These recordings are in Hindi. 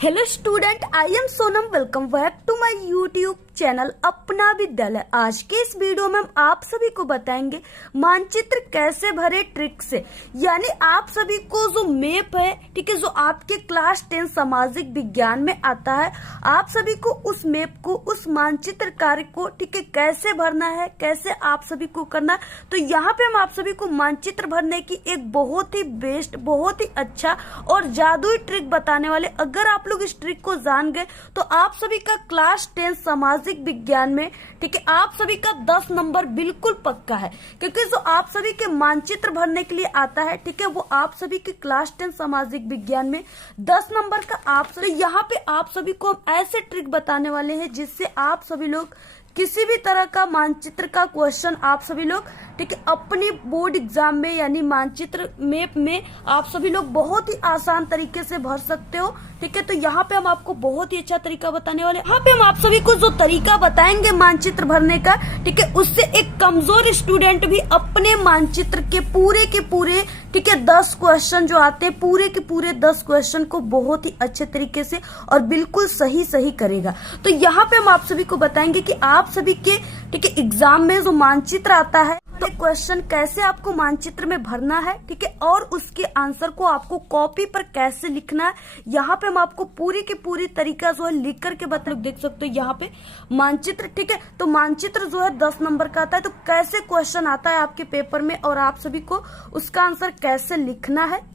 Hello student, I am Sonam. Welcome back to my YouTube channel Apna Vidyalaya. आज के इस वीडियो में हम आप सभी को बताएंगे मानचित्र कैसे भरे ट्रिक से। यानी आप सभी को जो मैप है, ठीक है, जो आपके क्लास 10 सामाजिक विज्ञान में आता है, आप सभी को उस मैप को, उस मानचित्र कार्य को, ठीक है, कैसे भरना है, कैसे आप सभी को करना है। तो यहाँ पे हम आप सभी को मानचित्र भरने की एक बहुत ही बेस्ट, बहुत ही अच्छा और जादुई ट्रिक बताने वाले। अगर आप लोग इस ट्रिक को जान गए तो आप सभी का क्लास 10 सामाजिक विज्ञान में, ठीक है, आप सभी का 10 नंबर बिल्कुल पक्का है। क्योंकि जो आप सभी के मानचित्र भरने के लिए आता है, ठीक है, वो आप सभी के क्लास 10 सामाजिक विज्ञान में 10 नंबर का आप सभी, यहाँ पे आप सभी को हम ऐसे ट्रिक बताने वाले हैं जिससे आप सभी लोग किसी भी तरह का मानचित्र का क्वेश्चन आप सभी लोग, ठीक है, अपनी बोर्ड एग्जाम में यानी मानचित्र मैप में आप सभी लोग बहुत ही आसान तरीके से भर सकते हो। ठीक है, तो यहाँ पे हम आपको बहुत ही अच्छा तरीका बताने वाले हैं। यहाँ पे हम आप सभी को जो तरीका बताएंगे मानचित्र भरने का, ठीक है, उससे एक कमजोर स्टूडेंट भी अपने मानचित्र के पूरे, ठीक है, 10 क्वेश्चन जो आते हैं, पूरे के पूरे 10 क्वेश्चन को बहुत ही अच्छे तरीके से और बिल्कुल सही करेगा। तो यहाँ पे हम आप सभी को बताएंगे कि आप सभी के, ठीक है, एग्जाम में जो मानचित्र आता है, तो क्वेश्चन कैसे आपको मानचित्र में भरना है, ठीक है, और उसके आंसर को आपको कॉपी पर कैसे लिखना है। यहाँ पे हम आपको पूरी की पूरी तरीका जो है लिख करके बता, देख सकते हो यहाँ पे मानचित्र, ठीक है। तो मानचित्र जो है 10 नंबर का आता है। तो कैसे क्वेश्चन आता है आपके पेपर में और आप सभी को उसका आंसर कैसे लिखना है।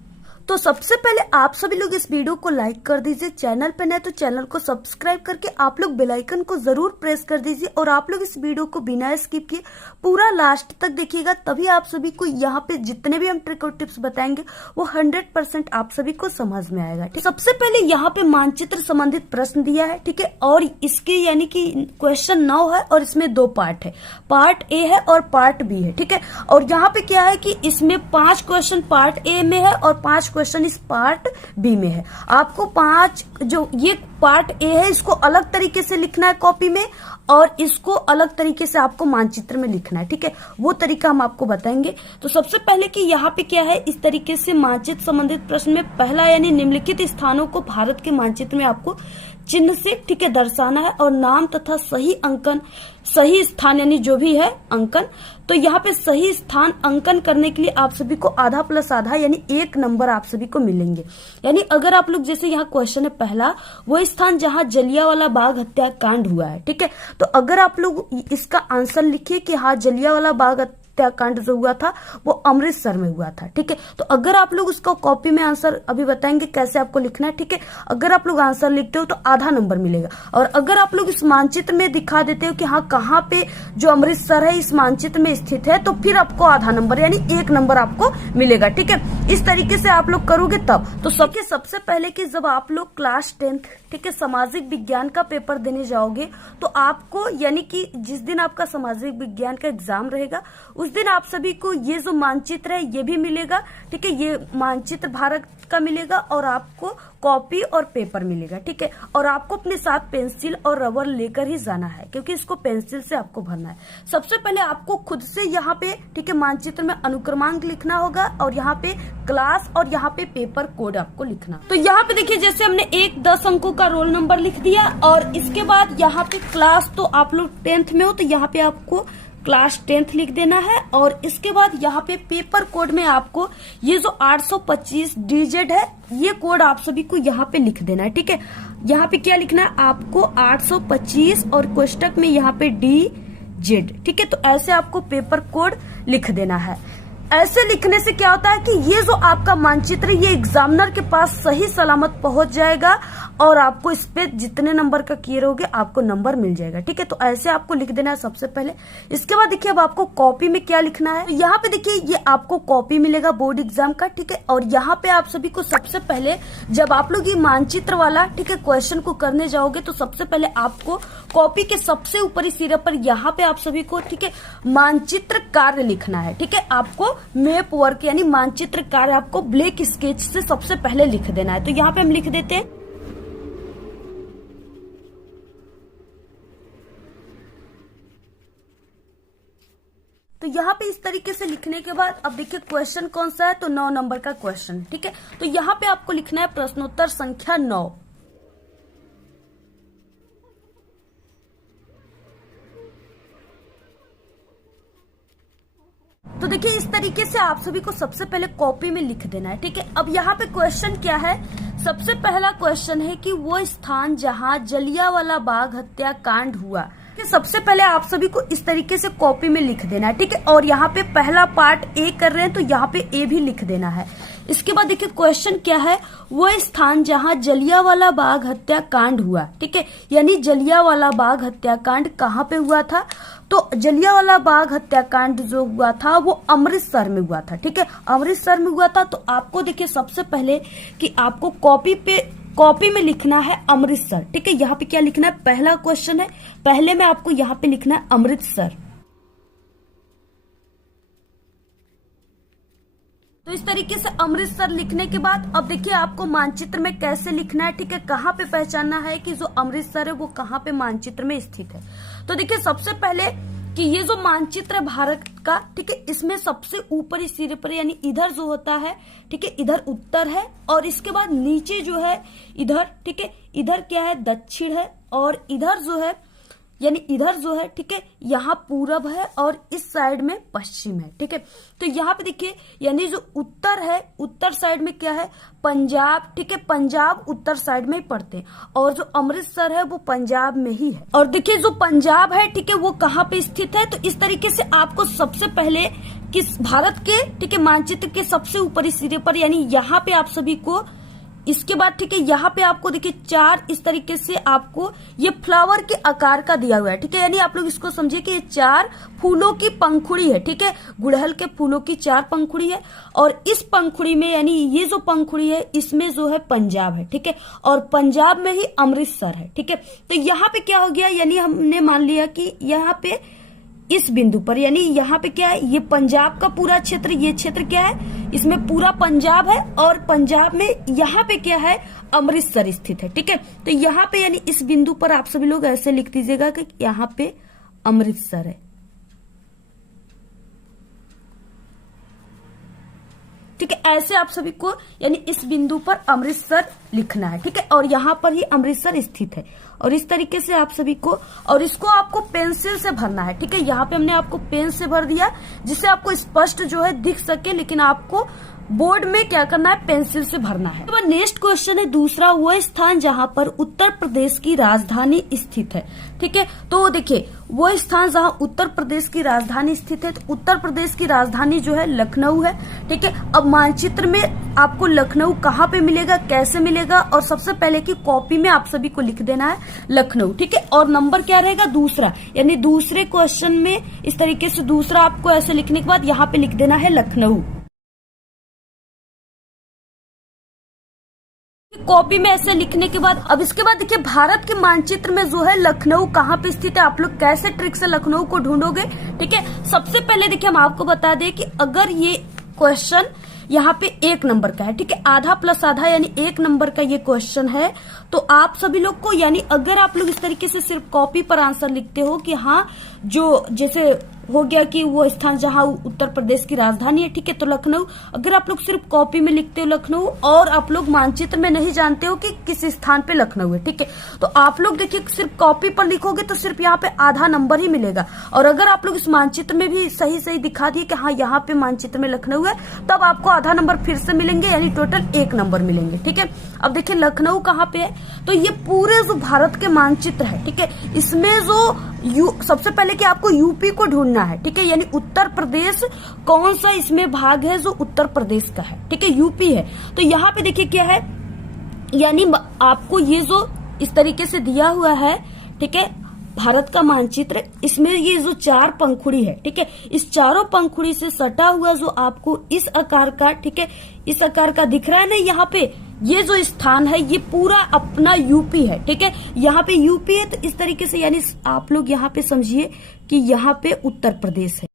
तो सबसे पहले आप सभी लोग इस वीडियो को लाइक कर दीजिए, चैनल पे नए तो चैनल को सब्सक्राइब करके आप लोग बेल आइकन को जरूर प्रेस कर दीजिए और आप लोग इस वीडियो को बिना स्किप किए पूरा लास्ट तक देखिएगा। तभी आप सभी को यहाँ पे जितने भी हम ट्रिक और टिप्स बताएंगे वो 100% आप सभी को समझ में आएगा। ठीक, सबसे पहले यहाँ पे मानचित्र संबंधित प्रश्न दिया है, ठीक है, और इसके यानी कि क्वेश्चन 9 है और इसमें 2 पार्ट है, पार्ट ए है और पार्ट बी है। ठीक है, और यहाँ पे क्या है कि इसमें 5 क्वेश्चन पार्ट ए में है और 5 क्वेश्चन इस पार्ट बी में है। आपको 5 जो ये पार्ट ए है इसको अलग तरीके से लिखना है कॉपी में और इसको अलग तरीके से आपको मानचित्र में लिखना है। ठीक है, वो तरीका हम आपको बताएंगे। तो सबसे पहले कि यहाँ पे क्या है, इस तरीके से मानचित्र संबंधित प्रश्न में पहला यानी निम्नलिखित स्थानों को भारत के मानचित्र में आपको चिन्ह से, ठीक है, दर्शाना है और नाम तथा सही अंकन, सही स्थान यानी जो भी है अंकन। तो यहाँ पे सही स्थान अंकन करने के लिए आप सभी को आधा प्लस आधा यानी 1 नंबर आप सभी को मिलेंगे। यानी अगर आप लोग, जैसे यहाँ क्वेश्चन है पहला, वो स्थान जहाँ जलियांवाला बाग हत्याकांड हुआ है, ठीक है, तो अगर आप लोग इसका आंसर लिखिए कि हाँ जलियांवाला बाग हत्याकांड जो हुआ था वो अमृतसर में हुआ था। ठीक है, तो अगर आप लोग उसका कॉपी में आंसर अभी बताएंगे कैसे आपको लिखना है। ठीक है, अगर आप लोग आंसर लिखते हो तो आधा नंबर मिलेगा और अगर आप लोग इस मानचित्र में दिखा देते हो कि हाँ कहाँ पे जो अमृतसर है इस मानचित्र में स्थित है, तो फिर आपको आधा नंबर यानी 1 नंबर आपको मिलेगा। ठीक है, इस तरीके से आप लोग करोगे तब। तो सबसे पहले कि जब आप लोग क्लास 10, ठीक है, सामाजिक विज्ञान का पेपर देने जाओगे तो आपको यानी कि जिस दिन आपका सामाजिक विज्ञान का एग्जाम रहेगा उस दिन आप सभी को ये जो मानचित्र है ये भी मिलेगा। ठीक है, ये मानचित्र भारत का मिलेगा और आपको कॉपी और पेपर मिलेगा। ठीक है, और आपको अपने साथ पेंसिल और रबर लेकर ही जाना है क्योंकि इसको पेंसिल से आपको भरना है। सबसे पहले आपको खुद से यहाँ पे, ठीक है, मानचित्र में अनुक्रमांक लिखना होगा और यहाँ पे क्लास और यहाँ पे पेपर कोड आपको लिखना। तो यहाँ पे देखिए जैसे हमने 10 अंकों का रोल नंबर लिख दिया और इसके बाद यहाँ पे क्लास, तो आप लोग 10th में हो तो यहाँ पे आपको क्लास 10th लिख देना है और इसके बाद यहाँ पे पेपर कोड में आपको ये जो 825 डिजिट है ये कोड आप सभी को यहाँ पे लिख देना है। ठीक है, यहाँ पे क्या लिखना है आपको 825 और कोष्टक में यहाँ पे DZ। ठीक है, तो ऐसे आपको पेपर कोड लिख देना है। ऐसे लिखने से क्या होता है कि ये जो आपका मानचित्र ये एग्जामिनर के पास सही सलामत पहुंच जाएगा और आपको इस पे जितने नंबर का किए रहोगे आपको नंबर मिल जाएगा। ठीक है, तो ऐसे आपको लिख देना है सबसे पहले। इसके बाद देखिए अब आपको कॉपी में क्या लिखना है। तो यहाँ पे देखिए ये आपको कॉपी मिलेगा बोर्ड एग्जाम का। ठीक है, और यहाँ पे आप सभी को सबसे पहले जब आप लोग ये मानचित्र वाला, ठीक है, क्वेश्चन को करने जाओगे तो सबसे पहले आपको कॉपी के सबसे ऊपरी सिरे पर यहाँ पे आप सभी को, ठीक है, मानचित्र कार्य लिखना है। ठीक है, आपको मैप वर्क यानी मानचित्र कार्य आपको ब्लैक स्केच से सबसे पहले लिख देना है। तो यहाँ पे हम लिख देते हैं तो यहाँ पे इस तरीके से लिखने के बाद अब देखिए क्वेश्चन कौन सा है, तो 9 नंबर का क्वेश्चन। ठीक है, तो यहाँ पे आपको लिखना है प्रश्नोत्तर संख्या 9। तो देखिए इस तरीके से आप सभी को सबसे पहले कॉपी में लिख देना है, ठीक है। अब यहाँ पे क्वेश्चन क्या है, सबसे पहला क्वेश्चन है कि वो स्थान जहाँ जलियांवाला बाग हत्याकांड हुआ, कि सबसे पहले आप सभी को इस तरीके से कॉपी में लिख देना है, ठीक है। और यहाँ पे पहला पार्ट ए कर रहे हैं तो यहाँ पे ए भी लिख देना है। इसके बाद देखिए क्वेश्चन क्या है, वो स्थान जहाँ जलियांवाला बाग हत्याकांड हुआ, ठीक है, यानी जलियांवाला बाग हत्याकांड कहाँ पे हुआ था, तो जलियांवाला बाग हत्याकांड जो हुआ था वो अमृतसर में हुआ था, ठीक है, अमृतसर में हुआ था। तो आपको देखिए सबसे पहले कि आपको कॉपी में लिखना है अमृतसर, ठीक है। यहाँ पे क्या लिखना है, पहला क्वेश्चन है, पहले में आपको यहाँ पे लिखना है अमृतसर। तो इस तरीके से अमृतसर लिखने के बाद अब देखिए आपको मानचित्र में कैसे लिखना है, ठीक है, कहाँ पे पहचानना है कि जो अमृतसर है वो कहाँ पे मानचित्र में स्थित है। तो देखिए सबसे पहले कि ये जो मानचित्र है भारत का, ठीक है, इसमें सबसे ऊपरी सिरे पर यानी इधर जो होता है, ठीक है, इधर उत्तर है, और इसके बाद नीचे जो है इधर, ठीक है, इधर क्या है, दक्षिण है, और इधर जो है यानी इधर जो है, ठीक है, यहाँ पूरब है, और इस साइड में पश्चिम है, ठीक है। तो यहाँ पे देखिए यानी जो उत्तर है, उत्तर साइड में क्या है, पंजाब, ठीक है, पंजाब उत्तर साइड में ही पड़ते हैं, और जो अमृतसर है वो पंजाब में ही है। और देखिए जो पंजाब है, ठीक है, वो कहाँ पे स्थित है, तो इस तरीके से आपको सबसे पहले किस भारत के, ठीक है, मानचित्र के सबसे ऊपरी सिरे पर यानी यहाँ पे आप सभी को, इसके बाद ठीक है यहाँ पे आपको देखिए 4 इस तरीके से आपको ये फ्लावर के आकार का दिया हुआ है, ठीक है, यानी आप लोग इसको समझिए कि ये 4 फूलों की पंखुड़ी है, ठीक है, गुड़हल के फूलों की 4 पंखुड़ी है, और इस पंखुड़ी में यानी ये जो पंखुड़ी है इसमें जो है पंजाब है, ठीक है, और पंजाब में ही अमृतसर है, ठीक है। तो यहाँ पे क्या हो गया, यानी हमने मान लिया कि यहाँ पे इस बिंदु पर यानी यहाँ पे क्या है, ये पंजाब का पूरा क्षेत्र, ये क्षेत्र क्या है, इसमें पूरा पंजाब है, और पंजाब में यहाँ पे क्या है, अमृतसर स्थित है, ठीक है। तो यहाँ पे यानी इस बिंदु पर आप सभी लोग ऐसे लिख दीजिएगा कि यहाँ पे अमृतसर है, ठीक है, ऐसे आप सभी को यानी इस बिंदु पर अमृतसर लिखना है, ठीक है, और यहाँ पर ही अमृतसर स्थित है, और इस तरीके से आप सभी को, और इसको आपको पेंसिल से भरना है, ठीक है, यहाँ पे हमने आपको पेन से भर दिया जिससे आपको स्पष्ट जो है दिख सके, लेकिन आपको बोर्ड में क्या करना है, पेंसिल से भरना है। तो नेक्स्ट क्वेश्चन है दूसरा, वो स्थान जहाँ पर उत्तर प्रदेश की राजधानी स्थित है, ठीक है। तो देखिए वो स्थान जहाँ उत्तर प्रदेश की राजधानी स्थित है, तो उत्तर प्रदेश की राजधानी जो है लखनऊ है, ठीक है। अब मानचित्र में आपको लखनऊ कहाँ पे मिलेगा, कैसे मिलेगा, और सबसे पहले की कॉपी में आप सभी को लिख देना है लखनऊ, ठीक है, और नंबर क्या रहेगा, दूसरा, यानी दूसरे क्वेश्चन में इस तरीके से दूसरा आपको ऐसे लिखने के बाद यहाँ पे लिख देना है लखनऊ। कॉपी में ऐसे लिखने के बाद अब इसके बाद देखिए भारत के मानचित्र में जो है लखनऊ कहाँ पे स्थित है, आप लोग कैसे ट्रिक से लखनऊ को ढूंढोगे, ठीक है। सबसे पहले देखिए हम आपको बता दें कि अगर ये क्वेश्चन यहाँ पे 1 नंबर का है, ठीक है, आधा प्लस आधा यानी 1 नंबर का ये क्वेश्चन है, तो आप सभी लोग को यानी अगर आप लोग इस तरीके से सिर्फ कॉपी पर आंसर लिखते हो कि हाँ जो जैसे हो गया कि वो स्थान जहाँ उत्तर प्रदेश की राजधानी है, ठीक है, तो लखनऊ, अगर आप लोग सिर्फ कॉपी में लिखते हो लखनऊ और आप लोग मानचित्र में नहीं जानते हो कि किस स्थान पे लखनऊ है, ठीक है, तो आप लोग देखिए सिर्फ कॉपी पर लिखोगे तो सिर्फ यहाँ पे आधा नंबर ही मिलेगा, और अगर आप लोग इस मानचित्र में भी सही सही दिखा दिए कि हाँ यहाँ पे मानचित्र में लखनऊ है, तब आपको आधा नंबर फिर से मिलेंगे, यानी टोटल 1 नंबर मिलेंगे, ठीक है। अब देखिए लखनऊ कहाँ पे है, तो ये पूरे जो भारत के मानचित्र है, ठीक है, इसमें जो सबसे पहले कि आपको यूपी को ढूंढना है, ठीक है, यानी उत्तर प्रदेश कौन सा इसमें भाग है जो उत्तर प्रदेश का है, ठीक है, यूपी है। तो यहाँ पे देखिए क्या है, यानी आपको ये जो इस तरीके से दिया हुआ है, ठीक है, भारत का मानचित्र, इसमें ये जो 4 पंखुड़ी है, ठीक है, इस चारों पंखुड़ी से सटा हुआ जो आपको इस आकार का, ठीक है, इस आकार का दिख रहा है ना, यहाँ पे ये जो स्थान है ये पूरा अपना यूपी है, ठीक है, यहाँ पे यूपी है, तो इस तरीके से यानी आप लोग यहाँ पे समझिए कि यहाँ पे उत्तर प्रदेश है,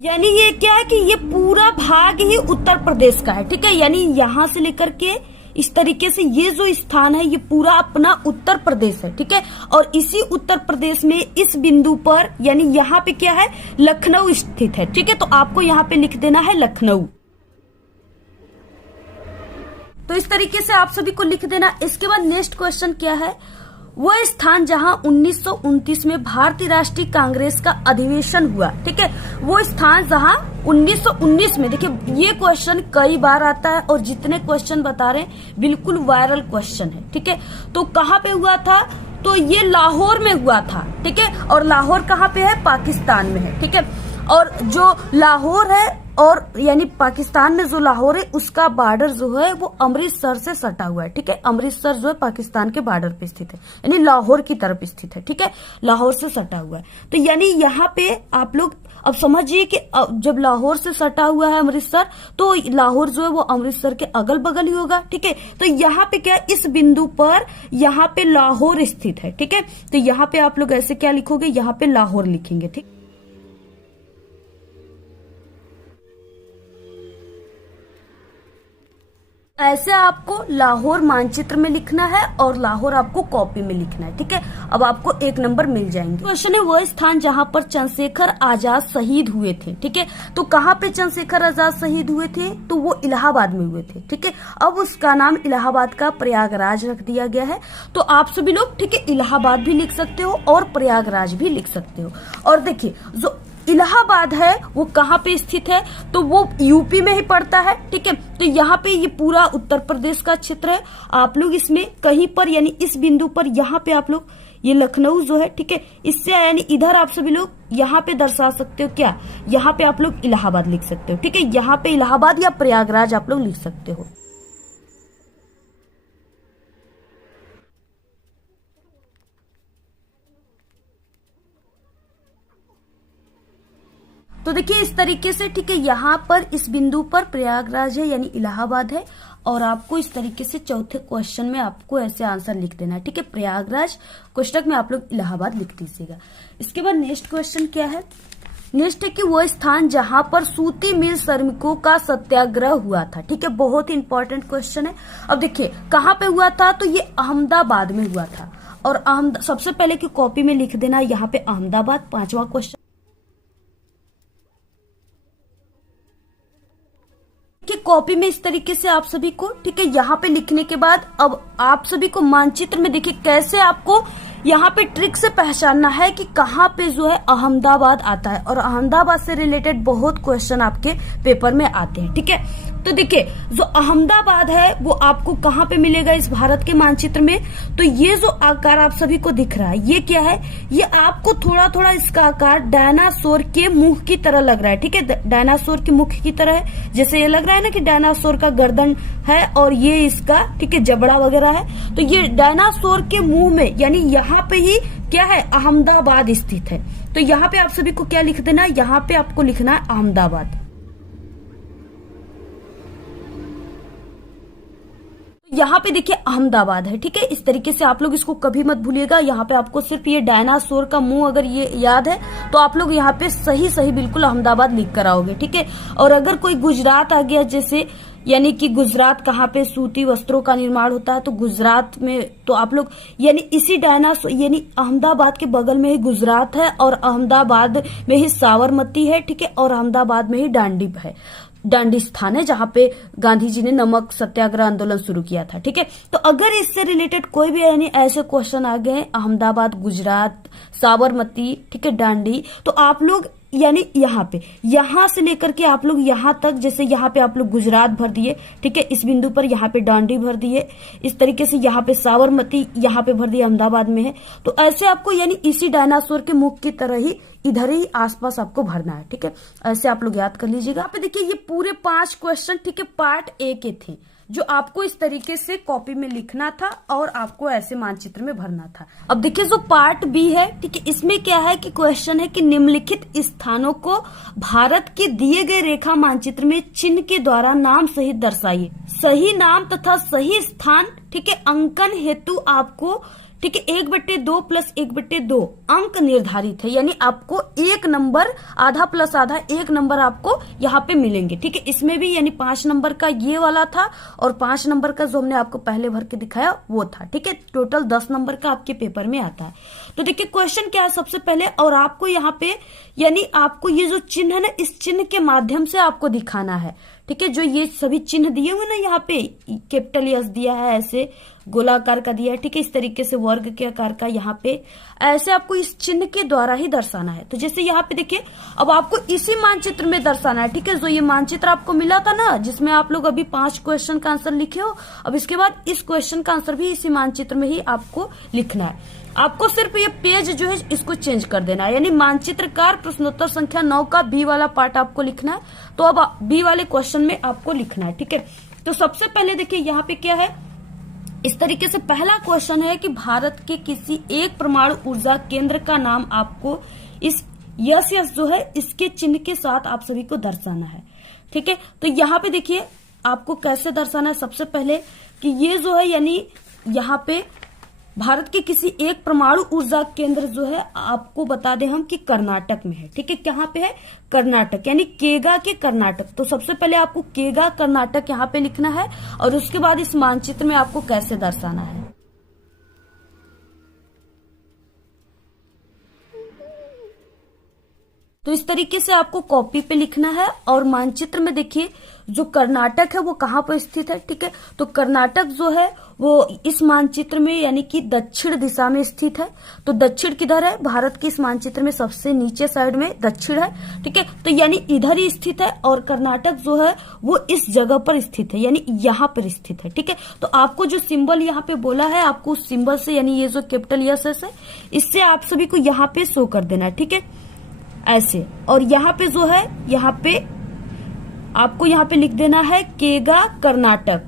यानी ये क्या है कि ये पूरा भाग ही उत्तर प्रदेश का है, ठीक है, यानी यहाँ से लेकर के इस तरीके से ये जो स्थान है ये पूरा अपना उत्तर प्रदेश है, ठीक है, और इसी उत्तर प्रदेश में इस बिंदु पर यानी यहाँ पे क्या है, लखनऊ स्थित है, ठीक है, तो आपको यहाँ पे लिख देना है लखनऊ। तो इस तरीके से आप सभी को लिख देना। इसके बाद नेक्स्ट क्वेश्चन क्या है, वो स्थान जहां 1929 में भारतीय राष्ट्रीय कांग्रेस का अधिवेशन हुआ, ठीक है, वो स्थान जहां 1919 में, देखिए ये क्वेश्चन कई बार आता है और जितने क्वेश्चन बता रहे हैं बिल्कुल वायरल क्वेश्चन है, ठीक है। तो कहाँ पे हुआ था, तो ये लाहौर में हुआ था, ठीक है, और लाहौर कहाँ पे है, पाकिस्तान में है, ठीक है। और जो लाहौर है और यानी पाकिस्तान में जो लाहौर है उसका बॉर्डर जो है वो अमृतसर से सटा हुआ है, ठीक है। अमृतसर जो है पाकिस्तान के बॉर्डर पे स्थित है, यानी लाहौर की तरफ स्थित है, ठीक है, लाहौर से सटा हुआ है। तो यानी यहाँ पे आप लोग अब समझिए कि जब लाहौर से सटा हुआ है अमृतसर, तो लाहौर जो है वो अमृतसर के अगल बगल ही होगा, ठीक है। तो यहाँ पे क्या, इस बिंदु पर यहाँ पे लाहौर स्थित है, ठीक है। तो यहाँ पे आप लोग ऐसे क्या लिखोगे, यहाँ पे लाहौर लिखेंगे, ठीक। ऐसे आपको लाहौर मानचित्र में लिखना है और लाहौर आपको कॉपी में लिखना है, ठीक है। अब आपको 1 नंबर मिल जाएंगे। क्वेश्चन है वह स्थान जहां पर चंद्रशेखर आजाद शहीद हुए थे, ठीक है। तो कहाँ पे चंद्रशेखर आजाद शहीद हुए थे, तो वो इलाहाबाद में हुए थे, ठीक है। अब उसका नाम इलाहाबाद का प्रयागराज रख दिया गया है। तो आप सभी लोग, ठीक है, इलाहाबाद भी लिख सकते हो और प्रयागराज भी लिख सकते हो। और देखिए जो इलाहाबाद है वो कहाँ पे स्थित है, तो वो यूपी में ही पड़ता है, ठीक है। तो यहाँ पे ये पूरा उत्तर प्रदेश का क्षेत्र है। आप लोग इसमें कहीं पर यानी इस बिंदु पर यहाँ पे आप लोग ये लखनऊ जो है, ठीक है, इससे यानी इधर आप सभी लोग यहाँ पे दर्शा सकते हो क्या, यहाँ पे आप लोग इलाहाबाद लिख सकते हो, ठीक है। यहाँ पे इलाहाबाद या प्रयागराज आप लोग लिख सकते हो। तो देखिए इस तरीके से, ठीक है, यहाँ पर इस बिंदु पर प्रयागराज है यानी इलाहाबाद है। और आपको इस तरीके से चौथे क्वेश्चन में आपको ऐसे आंसर लिख देना है, ठीक है। प्रयागराज कोष्टक में आप लोग इलाहाबाद लिख दीजिएगा। इसके बाद नेक्स्ट क्वेश्चन क्या है, नेक्स्ट है कि वो स्थान जहां पर सूती मिल श्रमिकों का सत्याग्रह हुआ था, ठीक है। बहुत ही इंपॉर्टेंट क्वेश्चन है। अब देखिए कहाँ पे हुआ था, तो ये अहमदाबाद में हुआ था। और सबसे पहले की कॉपी में लिख देना यहाँ पे अहमदाबाद, 5वां क्वेश्चन कि कॉपी में इस तरीके से आप सभी को, ठीक है, यहाँ पे लिखने के बाद अब आप सभी को मानचित्र में देखिए कैसे आपको यहाँ पे ट्रिक से पहचानना है कि कहाँ पे जो है अहमदाबाद आता है। और अहमदाबाद से रिलेटेड बहुत क्वेश्चन आपके पेपर में आते हैं, ठीक है। तो देखिए जो अहमदाबाद है वो आपको कहाँ पे मिलेगा इस भारत के मानचित्र में, तो ये जो आकार आप सभी को दिख रहा है ये क्या है, ये आपको थोड़ा थोड़ा इसका आकार डायनासोर के मुख की तरह लग रहा है, ठीक है। डायनासोर के मुख की तरह है, जैसे ये लग रहा है ना कि डायनासोर का गर्दन है और ये इसका, ठीक है, जबड़ा वगैरह है। तो ये डायनासोर के मुंह में यानी यहाँ पे ही क्या है, अहमदाबाद स्थित है। तो यहाँ पे आप सभी को क्या लिख देना, यहाँ पे आपको लिखना है अहमदाबाद। यहाँ पे देखिए अहमदाबाद है, ठीक है। इस तरीके से आप लोग इसको कभी मत भूलिएगा। यहाँ पे आपको सिर्फ ये डायनासोर का मुंह अगर ये याद है तो आप लोग यहाँ पे सही सही बिल्कुल अहमदाबाद लिख कर आओगे, ठीक है। और अगर कोई गुजरात आ गया, जैसे यानी कि गुजरात कहाँ पे सूती वस्त्रों का निर्माण होता है, तो गुजरात में तो आप लोग यानी इसी डायनासोर यानी अहमदाबाद के बगल में ही गुजरात है और अहमदाबाद में ही साबरमती है, ठीक है। और अहमदाबाद में ही डांडी है, डांडी स्थान है जहां पे गांधी जी ने नमक सत्याग्रह आंदोलन शुरू किया था, ठीक है। तो अगर इससे रिलेटेड कोई भी यानी ऐसे क्वेश्चन आ गए अहमदाबाद, गुजरात, साबरमती, ठीक है, डांडी, तो आप लोग यानी यहाँ से लेकर के आप लोग यहाँ तक, जैसे यहाँ पे आप लोग गुजरात भर दिए, ठीक है, इस बिंदु पर यहाँ पे डांडी भर दिए, इस तरीके से यहाँ पे साबरमती यहाँ पे भर दिए, अहमदाबाद में है। तो ऐसे आपको यानी इसी डायनासोर के मुख की तरह ही इधर ही आसपास आपको भरना है, ठीक है। ऐसे आप लोग याद कर लीजिएगा। यहाँ पे देखिए ये पूरे 5 क्वेश्चन, ठीक है, पार्ट ए के थे जो आपको इस तरीके से कॉपी में लिखना था और आपको ऐसे मानचित्र में भरना था। अब देखिए जो पार्ट बी है, ठीक है, इसमें क्या है कि क्वेश्चन है कि निम्नलिखित स्थानों को भारत के दिए गए रेखा मानचित्र में चिन्ह के द्वारा नाम सहित दर्शाइए। सही नाम तथा सही स्थान, ठीक है, अंकन हेतु आपको, ठीक है, 1/2 + 1/2 अंक निर्धारित है, यानी आपको 1 नंबर, आधा प्लस आधा 1 नंबर आपको यहाँ पे मिलेंगे, ठीक है। इसमें भी यानी 5 नंबर का ये वाला था और 5 नंबर का जो हमने आपको पहले भर के दिखाया वो था, ठीक है। टोटल 10 नंबर का आपके पेपर में आता है। तो देखिए क्वेश्चन क्या है सबसे पहले, और आपको यहाँ पे यानी आपको ये जो चिन्ह है ना, इस चिन्ह के माध्यम से आपको दिखाना है, ठीक है। जो ये सभी चिन्ह दिए हुए ना, यहाँ पे कैपिटल एस दिया है, ऐसे गोलाकार का दिया है, ठीक है, इस तरीके से वर्ग के आकार का यहाँ पे ऐसे आपको इस चिन्ह के द्वारा ही दर्शाना है। तो जैसे यहाँ पे देखिए, अब आपको इसी मानचित्र में दर्शाना है, ठीक है। जो ये मानचित्र आपको मिला था ना, जिसमें आप लोग अभी 5 क्वेश्चन का आंसर लिखे हो, अब इसके बाद इस क्वेश्चन का आंसर भी इसी मानचित्र में ही आपको लिखना है। आपको सिर्फ ये पेज जो है इसको चेंज कर देना है, यानी मानचित्रकार प्रश्नोत्तर संख्या 9 का बी वाला पार्ट आपको लिखना है। तो अब बी वाले क्वेश्चन में आपको लिखना है, ठीक है। तो सबसे पहले देखिए यहाँ पे क्या है, इस तरीके से पहला क्वेश्चन है कि भारत के किसी एक परमाणु ऊर्जा केंद्र का नाम आपको इस यस जो है इसके चिन्ह के साथ आप सभी को दर्शाना है, ठीक है। तो यहाँ पे देखिए आपको कैसे दर्शाना है, सबसे पहले कि ये जो है यानी यहाँ पे भारत के किसी एक परमाणु ऊर्जा केंद्र जो है आपको बता दें हम कि कर्नाटक में है, ठीक है। कहाँ पे है? कर्नाटक, यानी केगा के कर्नाटक। तो सबसे पहले आपको केगा कर्नाटक यहाँ पे लिखना है और उसके बाद इस मानचित्र में आपको कैसे दर्शाना है। तो इस तरीके से आपको कॉपी पे लिखना है और मानचित्र में देखिए जो कर्नाटक है वो कहाँ पर स्थित है, ठीक है। तो कर्नाटक जो है वो इस मानचित्र में यानी कि दक्षिण दिशा में स्थित है। तो दक्षिण किधर है? भारत के इस मानचित्र में सबसे नीचे साइड में दक्षिण है, ठीक है। तो यानी इधर ही स्थित है और कर्नाटक जो है वो इस जगह पर स्थित है, यानी यहाँ पर स्थित है, ठीक है। तो आपको जो सिंबल यहाँ पे बोला है, आपको उस सिंबल से यानी ये जो कैपिटल यस है इससे आप सभी को यहाँ पे शो कर देना है, ठीक है, ऐसे। और यहाँ पे जो है यहाँ पे आपको यहाँ पे लिख देना है केगा कर्नाटक।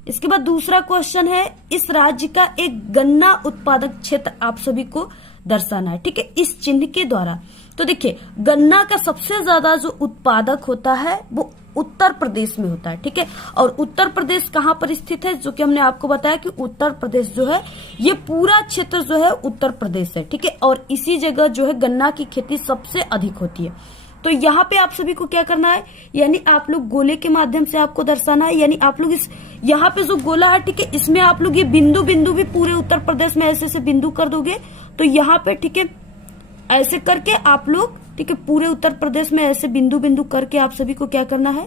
इसके बाद दूसरा क्वेश्चन है, इस राज्य का एक गन्ना उत्पादक क्षेत्र आप सभी को दर्शाना है, ठीक है, इस चिन्ह के द्वारा। तो देखिए गन्ना का सबसे ज्यादा जो उत्पादक होता है वो उत्तर प्रदेश में होता है, ठीक है। और उत्तर प्रदेश कहाँ पर स्थित है? जो कि हमने आपको बताया कि उत्तर प्रदेश जो है ये पूरा क्षेत्र जो है उत्तर प्रदेश है, ठीक है। और इसी जगह जो है गन्ना की खेती सबसे अधिक होती है। तो यहाँ पे आप सभी को क्या करना है, यानी आप लोग गोले के माध्यम से आपको दर्शाना है, यानी आप लोग इस यहाँ पे जो गोला है, ठीक है, इसमें आप लोग ये बिंदु बिंदु भी पूरे उत्तर प्रदेश में ऐसे ऐसे बिंदु कर दोगे। तो यहाँ पे ठीक है ऐसे करके आप लोग, ठीक है, पूरे उत्तर प्रदेश में ऐसे बिंदु बिंदु करके आप सभी को क्या करना है,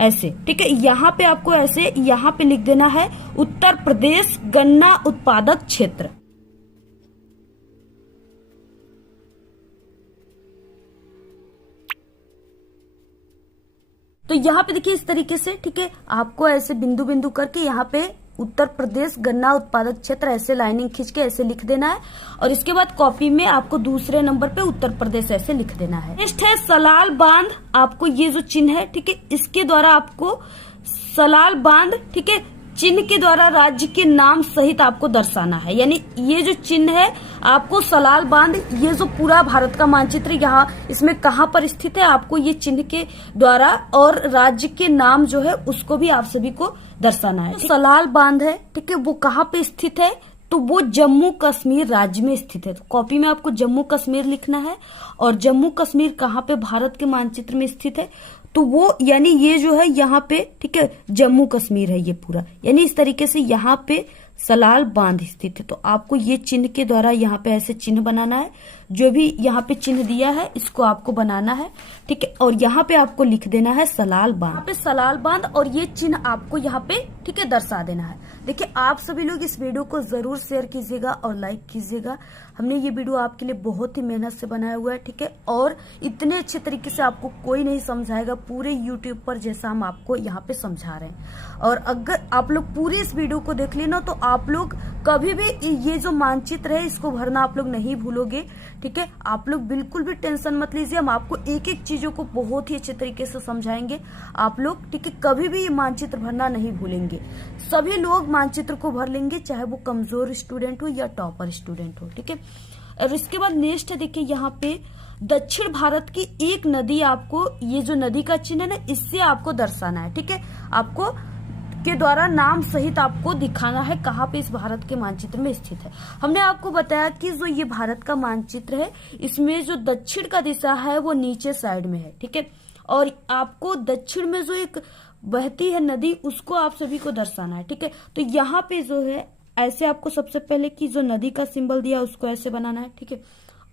ऐसे, ठीक है। यहाँ पे आपको ऐसे यहाँ पे लिख देना है उत्तर प्रदेश गन्ना उत्पादक क्षेत्र। तो यहाँ पे देखिए इस तरीके से, ठीक है, आपको ऐसे बिंदु बिंदु करके यहाँ पे उत्तर प्रदेश गन्ना उत्पादक क्षेत्र ऐसे लाइनिंग खींच के ऐसे लिख देना है। और इसके बाद कॉपी में आपको दूसरे नंबर पे उत्तर प्रदेश ऐसे लिख देना है। नेक्स्ट है सलाल बांध। आपको ये जो चिन्ह है, ठीक है, इसके द्वारा आपको सलाल बांध, ठीक है, चिन्ह के द्वारा राज्य के नाम सहित आपको दर्शाना है। यानी ये जो चिन्ह है आपको सलाल बांध, ये जो पूरा भारत का मानचित्र यहाँ इसमें कहाँ पर स्थित है, आपको ये चिन्ह के द्वारा और राज्य के नाम जो है उसको भी आप सभी को दर्शाना है। सलाल बांध है, ठीक है, वो कहाँ पे स्थित है? तो वो जम्मू कश्मीर राज्य में स्थित है। तो कॉपी में आपको जम्मू कश्मीर लिखना है। और जम्मू कश्मीर कहाँ पे भारत के मानचित्र में स्थित है? तो वो यानी ये जो है यहाँ पे, ठीक है, जम्मू कश्मीर है ये पूरा, यानी इस तरीके से यहाँ पे सलाल बांध स्थित है। तो आपको ये चिन्ह के द्वारा यहाँ पे ऐसे चिन्ह बनाना है। जो भी यहाँ पे चिन्ह दिया है इसको आपको बनाना है, ठीक है। और यहाँ पे आपको लिख देना है सलाल बांध, यहाँ पे सलाल बांध, और ये चिन्ह आपको यहाँ पे, ठीक है, दर्शा देना है। देखिए आप सभी लोग इस वीडियो को जरूर शेयर कीजिएगा और लाइक कीजिएगा। हमने ये वीडियो आपके लिए बहुत ही मेहनत से बनाया हुआ है, ठीक है। और इतने अच्छे तरीके से आपको कोई नहीं समझाएगा पूरे यूट्यूब पर जैसा हम आपको यहाँ पे समझा रहे हैं। और अगर आप लोग पूरी इस वीडियो को देख लेना तो आप लोग कभी भी ये जो मानचित्र है इसको भरना आप लोग नहीं भूलोगे, ठीक है। आप लोग बिल्कुल भी टेंशन मत लीजिए, हम आपको एक एक चीजों को बहुत ही अच्छे तरीके से समझाएंगे। आप लोग, ठीक है, कभी भी ये मानचित्र भरना नहीं भूलेंगे। सभी लोग मानचित्र को भर लेंगे, चाहे वो कमजोर स्टूडेंट हो या टॉपर स्टूडेंट हो, ठीक है। और इसके बाद नेक्स्ट है, देखिए यहाँ पे दक्षिण भारत की एक नदी, आपको ये जो नदी का चिन्ह है ना इससे आपको दर्शाना है, ठीक है। आपको के द्वारा नाम सहित आपको दिखाना है कहाँ पे इस भारत के मानचित्र में स्थित है। हमने आपको बताया कि जो ये भारत का मानचित्र है इसमें जो दक्षिण का दिशा है वो नीचे साइड में है, ठीक है। और आपको दक्षिण में जो एक बहती है नदी उसको आप सभी को दर्शाना है, ठीक है। तो यहाँ पे जो है ऐसे आपको सबसे पहले की जो नदी का सिंबल दिया उसको ऐसे बनाना है, ठीक है।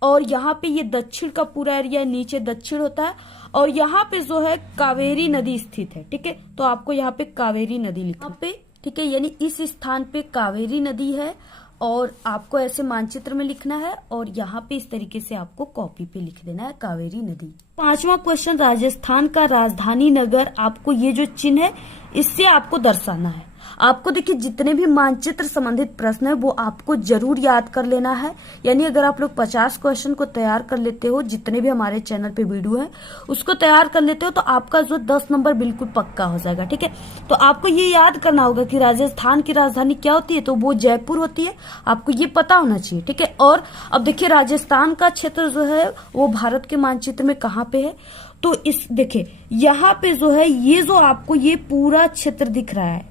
और यहाँ पे ये दक्षिण का पूरा एरिया नीचे दक्षिण होता है, और यहाँ पे जो है कावेरी नदी स्थित है। ठीक है, तो आपको यहाँ पे कावेरी नदी लिखना पे, ठीक है, यानी इस स्थान पे कावेरी नदी है और आपको ऐसे मानचित्र में लिखना है, और यहाँ पे इस तरीके से आपको कॉपी पे लिख देना है कावेरी नदी। 5वां क्वेश्चन, राजस्थान का राजधानी नगर, आपको ये जो चिन्ह है इससे आपको दर्शाना है। आपको देखिए जितने भी मानचित्र संबंधित प्रश्न है वो आपको जरूर याद कर लेना है। यानी अगर आप लोग 50 क्वेश्चन को तैयार कर लेते हो, जितने भी हमारे चैनल पे वीडियो है उसको तैयार कर लेते हो, तो आपका जो 10 नंबर बिल्कुल पक्का हो जाएगा। ठीक है, तो आपको ये याद करना होगा कि राजस्थान की राजधानी क्या होती है, तो वो जयपुर होती है। आपको ये पता होना चाहिए। ठीक है, और अब देखिए राजस्थान का क्षेत्र जो है वो भारत के मानचित्र में कहाँ पे है, तो इस देखिए यहाँ पे जो है ये जो आपको ये पूरा क्षेत्र दिख रहा है,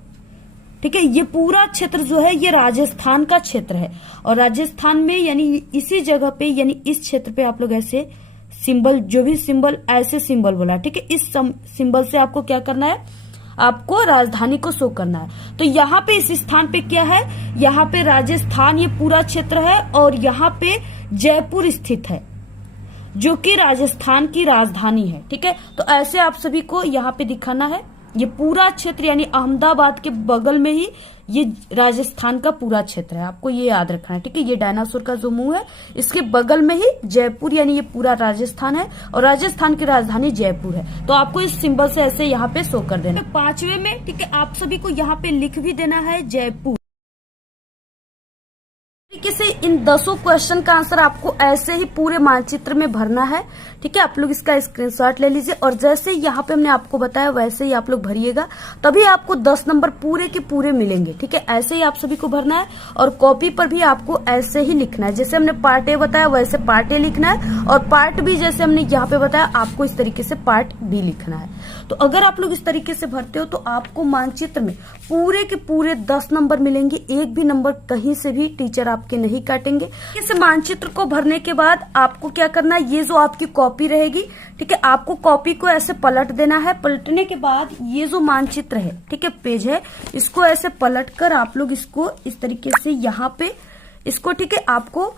ठीक है, ये पूरा क्षेत्र जो है ये राजस्थान का क्षेत्र है। और राजस्थान में यानी इसी जगह पे यानी इस क्षेत्र पे आप लोग ऐसे सिंबल, जो भी सिंबल ऐसे सिंबल बोला, ठीक है, इस सिंबल से आपको क्या करना है, आपको राजधानी को शो करना है। तो यहाँ पे इस स्थान पे क्या है, यहाँ पे राजस्थान ये पूरा क्षेत्र है और यहाँ पे जयपुर स्थित है जो कि राजस्थान की राजधानी है। ठीक है, तो ऐसे आप सभी को यहाँ पे दिखाना है। ये पूरा क्षेत्र यानी अहमदाबाद के बगल में ही ये राजस्थान का पूरा क्षेत्र है, आपको ये याद रखना है। ठीक है, ये डायनासोर का जो मुंह है इसके बगल में ही जयपुर यानी ये पूरा राजस्थान है और राजस्थान की राजधानी जयपुर है। तो आपको इस सिंबल से ऐसे यहाँ पे शो कर देना। 5वें में, ठीक है, आप सभी को यहाँ पे लिख भी देना है जयपुर। तरीके से इन 10 क्वेश्चन का आंसर आपको ऐसे ही पूरे मानचित्र में भरना है। ठीक है, आप लोग इसका स्क्रीनशॉट ले लीजिए और जैसे यहाँ पे हमने आपको बताया वैसे ही आप लोग भरिएगा, तभी आपको 10 नंबर पूरे के पूरे मिलेंगे। ठीक है, ऐसे ही आप सभी को भरना है और कॉपी पर भी आपको ऐसे ही लिखना है। जैसे हमने पार्ट ए बताया वैसे पार्ट ए लिखना है और पार्ट बी जैसे हमने यहाँ पे बताया आपको इस तरीके से पार्ट बी लिखना है। तो अगर आप लोग इस तरीके से भरते हो तो आपको मानचित्र में पूरे के पूरे 10 नंबर मिलेंगे। एक भी नंबर कहीं से भी टीचर आपके नहीं काटेंगे। इस मानचित्र को भरने के बाद आपको क्या करना है, ये जो आपकी कॉपी रहेगी, ठीक है, आपको कॉपी को ऐसे पलट देना है। पलटने के बाद ये जो मानचित्र है, ठीक है, पेज है, इसको ऐसे पलट कर आप लोग इसको इस तरीके से यहाँ पे इसको, ठीक है, आपको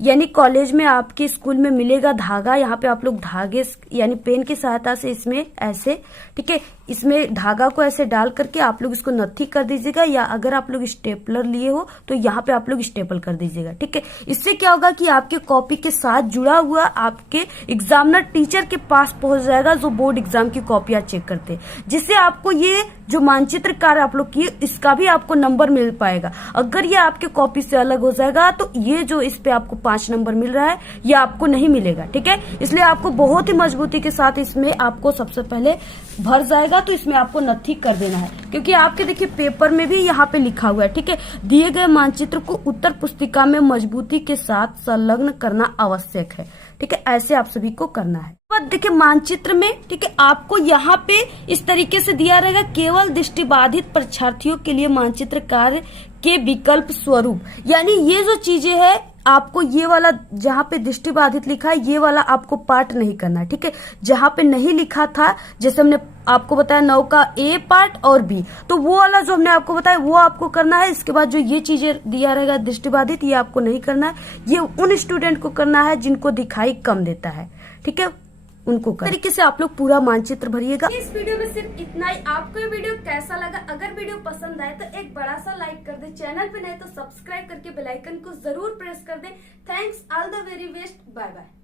यानी कॉलेज में आपके स्कूल में मिलेगा धागा, यहाँ पे आप लोग धागे यानी पेन की सहायता से इसमें ऐसे, ठीक है, इसमें धागा को ऐसे डाल करके आप लोग इसको नत्थी कर दीजिएगा, या अगर आप लोग स्टेपलर लिए हो तो यहाँ पे आप लोग स्टेपल कर दीजिएगा। ठीक है, इससे क्या होगा कि आपके कॉपी के साथ जुड़ा हुआ आपके एग्जामिनर टीचर के पास पहुंच जाएगा जो बोर्ड एग्जाम की कॉपियां चेक करते हैं, जिससे आपको ये जो मानचित्र कार्य आप लोग किए इसका भी आपको नंबर मिल पाएगा। अगर ये आपके कॉपी से अलग हो जाएगा तो ये जो इस पे आपको 5 नंबर मिल रहा है ये आपको नहीं मिलेगा। ठीक है, इसलिए आपको बहुत ही मजबूती के साथ इसमें आपको सबसे पहले भर जाएगा तो इसमें आपको नत्थी कर देना है, क्योंकि आपके देखिए पेपर में भी यहाँ पे लिखा हुआ है। ठीक है, दिए गए मानचित्र को उत्तर पुस्तिका में मजबूती के साथ संलग्न करना आवश्यक है। ठीक है, ऐसे आप सभी को करना है। देखिए मानचित्र में, ठीक है, आपको यहाँ पे इस तरीके से दिया रहेगा, केवल दृष्टिबाधित परीक्षार्थियों के लिए मानचित्र कार्य के विकल्प स्वरूप, यानी ये जो चीजें है आपको ये वाला जहाँ पे दृष्टिबाधित लिखा है ये वाला आपको पार्ट नहीं करना है। ठीक है, जहाँ पे नहीं लिखा था, जैसे हमने आपको बताया 9 का ए पार्ट और बी, तो वो वाला जो हमने आपको बताया वो आपको करना है। इसके बाद जो ये चीजें दिया रहेगा दृष्टिबाधित, ये आपको नहीं करना है, ये उन स्टूडेंट को करना है जिनको दिखाई कम देता है। ठीक है, उनको तरीके से आप लोग पूरा मानचित्र भरिएगा। इस वीडियो में सिर्फ इतना ही। आपको ये वीडियो कैसा लगा? अगर वीडियो पसंद आए तो एक बड़ा सा लाइक कर दे, चैनल पे नए तो सब्सक्राइब करके बेल आइकन को जरूर प्रेस कर दे। Thanks, all the very best, bye bye.